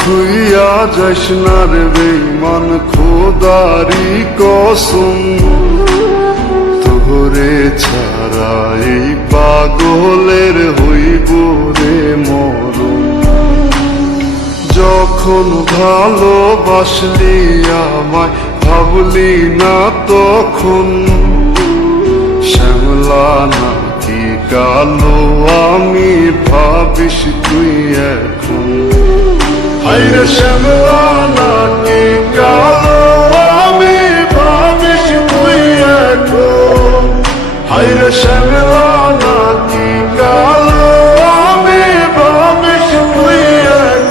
থুইয়া যাস না রে বেঈমান খোদারি কসম, তোরে ছাড়া এই পাগলের হইব রে মরণ। যখন ভালোবাসলি আমায় ভাবলি না তখন, শ্যামলা নাকি কালো আমি ভাবিস তুই এখন। হায়রে শ্যামলা নাকি কালো আমি ভাবিস তুই এখন। হায়রে শ্যামলা নাকি কালো আমি ভাবিস তুই এখন।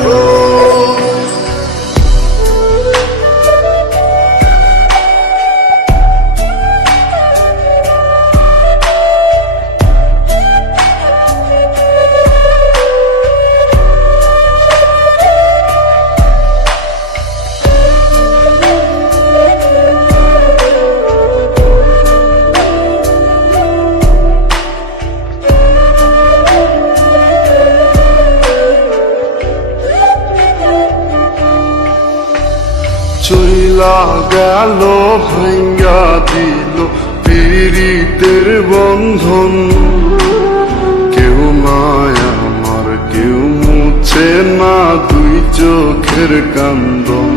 চইলা গেল ভাঙ্গা দিল পীড়িতের বন্ধন, কেউ নাই আমার কেউ মুছে না দুই চোখের কান্দন।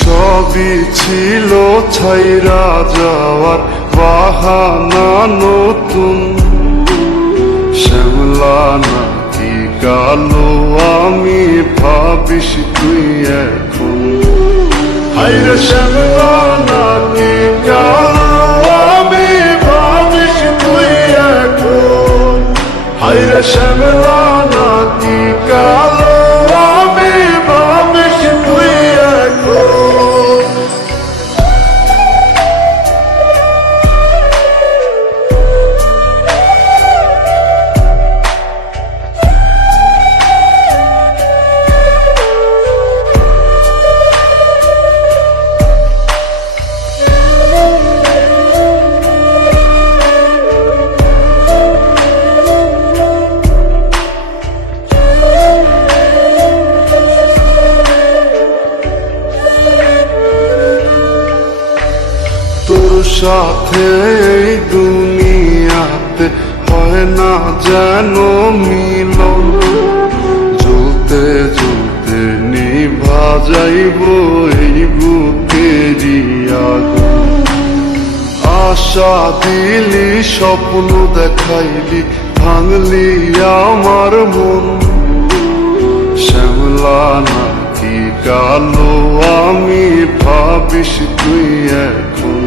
সবই ছিল ছাইরা যাওয়ার বাহানা নতুন, শ্যামলা নাকি কালো আমি ভাবিস তুই এখন। হায়রে শ্যামলা নাকি কালো আমি ভাবিস তুই এখন। হায়রে শ্যামলা নাকি কালো আমি ভাবিস তুই এখন। তোর সাথে এই দুনিয়াতে হয় না যেন মিলন, জ্বলতে জ্বলতে নিভা যাইব এই বুকেরই আগুন। আশা দিলি স্বপ্ন দেখাইলি ভাঙলি আমার মন, শ্যামলা নাকি কালো আমি ভাবিস তুই এখন।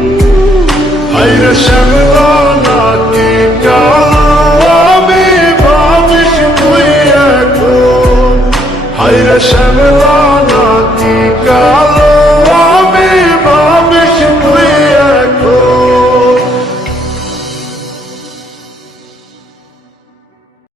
হায়রে শ্যামলা নাকি কালো